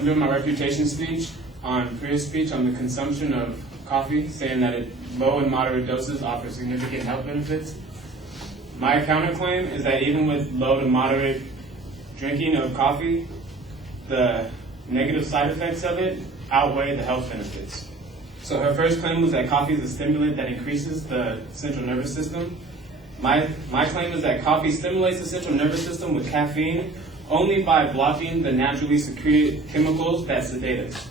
I'm doing my refutation speech on previous speech on the consumption of coffee, saying that low and moderate doses offer significant health benefits. My counterclaim is that even with low to moderate drinking of coffee, the negative side effects of it outweigh the health benefits. So her first claim was that coffee is a stimulant that increases the central nervous system. My claim is that coffee stimulates the central nervous system with caffeine only by blocking the naturally secreted chemicals that sedate us.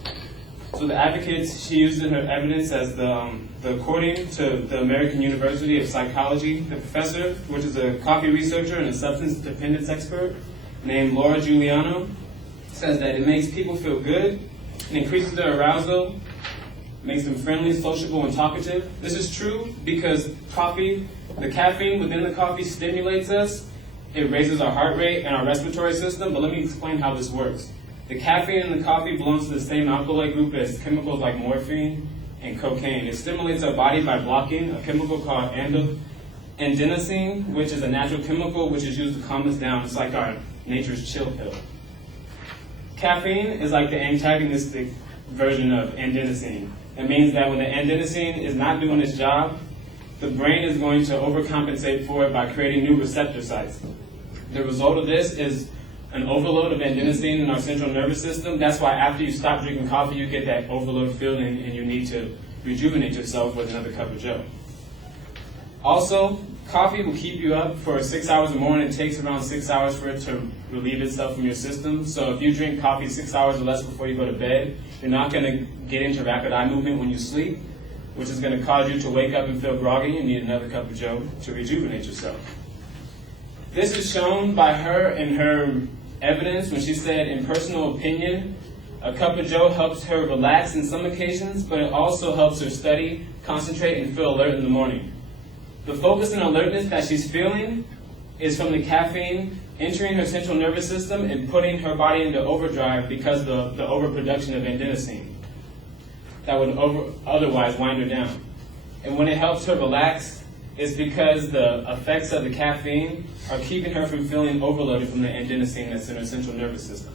So the advocates she used in her evidence as according to the American University of Psychology, the professor, which is a coffee researcher and a substance dependence expert named Laura Giuliano, says that it makes people feel good, it increases their arousal, makes them friendly, sociable, and talkative. This is true because the caffeine within the coffee stimulates us. It raises our heart rate and our respiratory system, but let me explain how this works. The caffeine in the coffee belongs to the same alkaloid group as chemicals like morphine and cocaine. It stimulates our body by blocking a chemical called adenosine, which is a natural chemical which is used to calm us down. It's like our nature's chill pill. Caffeine is like the antagonistic version of adenosine. It means that when the adenosine is not doing its job, the brain is going to overcompensate for it by creating new receptor sites. The result of this is an overload of adenosine in our central nervous system. That's why after you stop drinking coffee, you get that overload feeling and you need to rejuvenate yourself with another cup of joe. Also, coffee will keep you up for 6 hours or more, and it takes around 6 hours for it to relieve itself from your system. So if you drink coffee 6 hours or less before you go to bed, you're not going to get into rapid eye movement when you sleep, which is going to cause you to wake up and feel groggy and need another cup of joe to rejuvenate yourself. This is shown by her in her evidence when she said, in personal opinion, a cup of joe helps her relax in some occasions, but it also helps her study, concentrate, and feel alert in the morning. The focus and alertness that she's feeling is from the caffeine entering her central nervous system and putting her body into overdrive because of the overproduction of adenosine that would otherwise wind her down. And when it helps her relax, it's because the effects of the caffeine are keeping her from feeling overloaded from the adenosine that's in her central nervous system.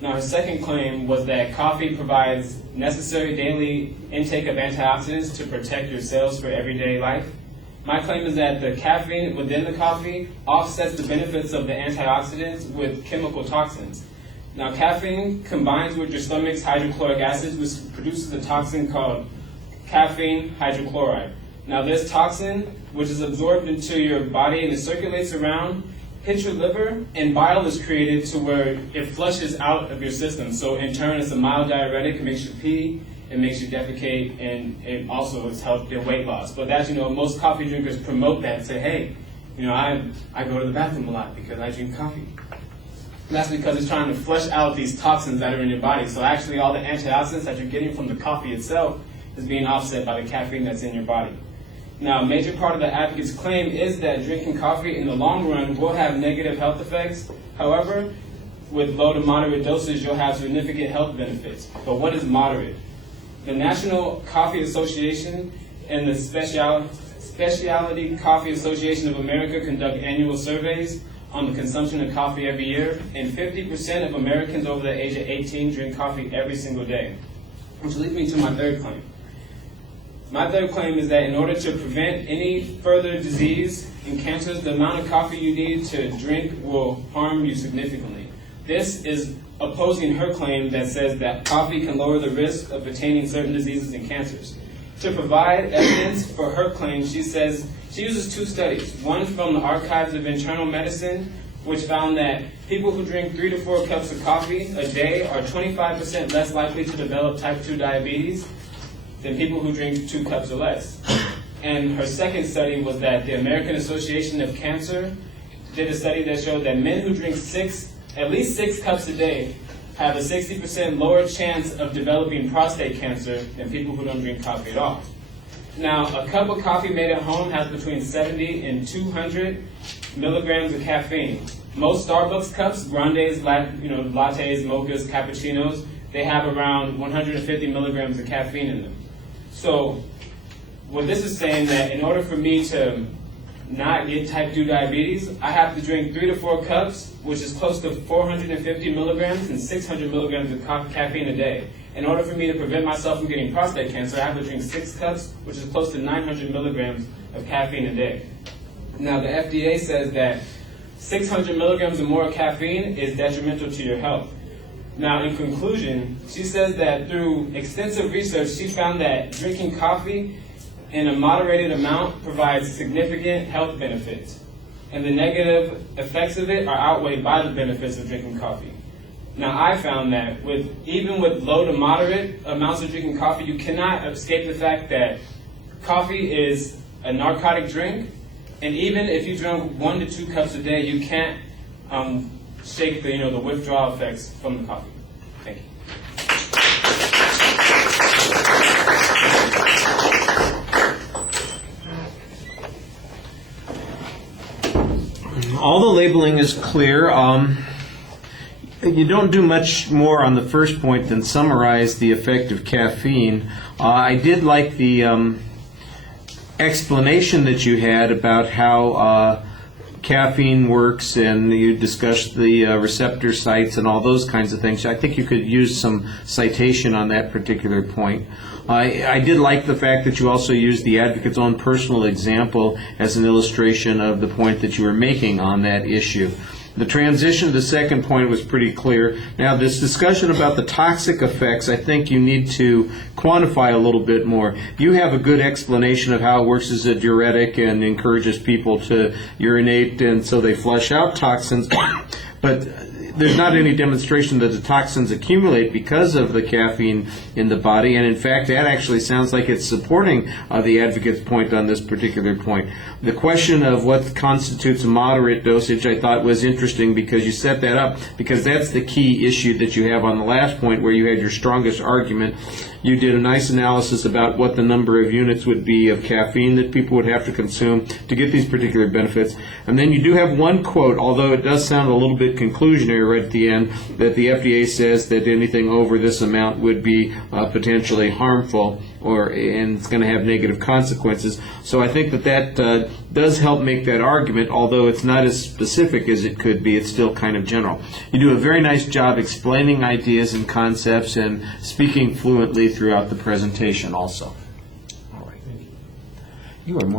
Now, her second claim was that coffee provides necessary daily intake of antioxidants to protect your cells for everyday life. My claim is that the caffeine within the coffee offsets the benefits of the antioxidants with chemical toxins. Now, caffeine combines with your stomach's hydrochloric acid, which produces a toxin called caffeine hydrochloride. Now, this toxin, which is absorbed into your body and it circulates around, hits your liver, and bile is created to where it flushes out of your system. So, in turn, it's a mild diuretic. It makes you pee. It makes you defecate, and it also has helped in weight loss. But as you know, most coffee drinkers promote that and say, hey, I go to the bathroom a lot because I drink coffee. And that's because it's trying to flush out these toxins that are in your body. So actually all the antioxidants that you're getting from the coffee itself is being offset by the caffeine that's in your body. Now, a major part of the advocate's claim is that drinking coffee in the long run will have negative health effects. However, with low to moderate doses, you'll have significant health benefits. But what is moderate? The National Coffee Association and the Specialty Coffee Association of America conduct annual surveys on the consumption of coffee every year, and 50% of Americans over the age of 18 drink coffee every single day. Which leads me to my third claim. My third claim is that in order to prevent any further disease and cancers, the amount of coffee you need to drink will harm you significantly. This is opposing her claim that says that coffee can lower the risk of attaining certain diseases and cancers. To provide evidence for her claim, she says she uses two studies. One from the Archives of Internal Medicine, which found that people who drink 3 to 4 cups of coffee a day are 25% less likely to develop type 2 diabetes than people who drink 2 cups or less. And her second study was that the American Association of Cancer did a study that showed that men who drink at least 6 cups a day have a 60% lower chance of developing prostate cancer than people who don't drink coffee at all. Now, a cup of coffee made at home has between 70 and 200 milligrams of caffeine. Most Starbucks cups, grandes, lattes, mochas, cappuccinos, they have around 150 milligrams of caffeine in them. So, what this is saying that in order for me to not get type 2 diabetes, I have to drink 3 to 4 cups, which is close to 450 milligrams and 600 milligrams of caffeine a day. In order for me to prevent myself from getting prostate cancer, I have to drink 6 cups, which is close to 900 milligrams of caffeine a day. Now, the FDA says that 600 milligrams or more of caffeine is detrimental to your health. Now, in conclusion, she says that through extensive research, she found that drinking coffee in a moderated amount provides significant health benefits, and the negative effects of it are outweighed by the benefits of drinking coffee. Now, I found that even with low to moderate amounts of drinking coffee, you cannot escape the fact that coffee is a narcotic drink, and even if you drink 1 to 2 cups a day, you can't shake the withdrawal effects from the coffee. Thank you. All the labeling is clear. You don't do much more on the first point than summarize the effect of caffeine. I did like the explanation that you had about how caffeine works, and you discussed the receptor sites and all those kinds of things. I think you could use some citation on that particular point. I did like the fact that you also used the advocate's own personal example as an illustration of the point that you were making on that issue. The transition to the second point was pretty clear. Now, this discussion about the toxic effects, I think you need to quantify a little bit more. You have a good explanation of how it works as a diuretic and encourages people to urinate, and so they flush out toxins. But there's not any demonstration that the toxins accumulate because of the caffeine in the body, and in fact that actually sounds like it's supporting the advocate's point on this particular point. The question of what constitutes a moderate dosage I thought was interesting, because you set that up, because that's the key issue that you have on the last point where you had your strongest argument. You did a nice analysis about what the number of units would be of caffeine that people would have to consume to get these particular benefits. And then you do have one quote, although it does sound a little bit conclusionary right at the end, that the FDA says that anything over this amount would be potentially harmful, and it's going to have negative consequences. So I think that does help make that argument, although it's not as specific as it could be. It's still kind of general. You do a very nice job explaining ideas and concepts and speaking fluently throughout the presentation also. All right. You are more than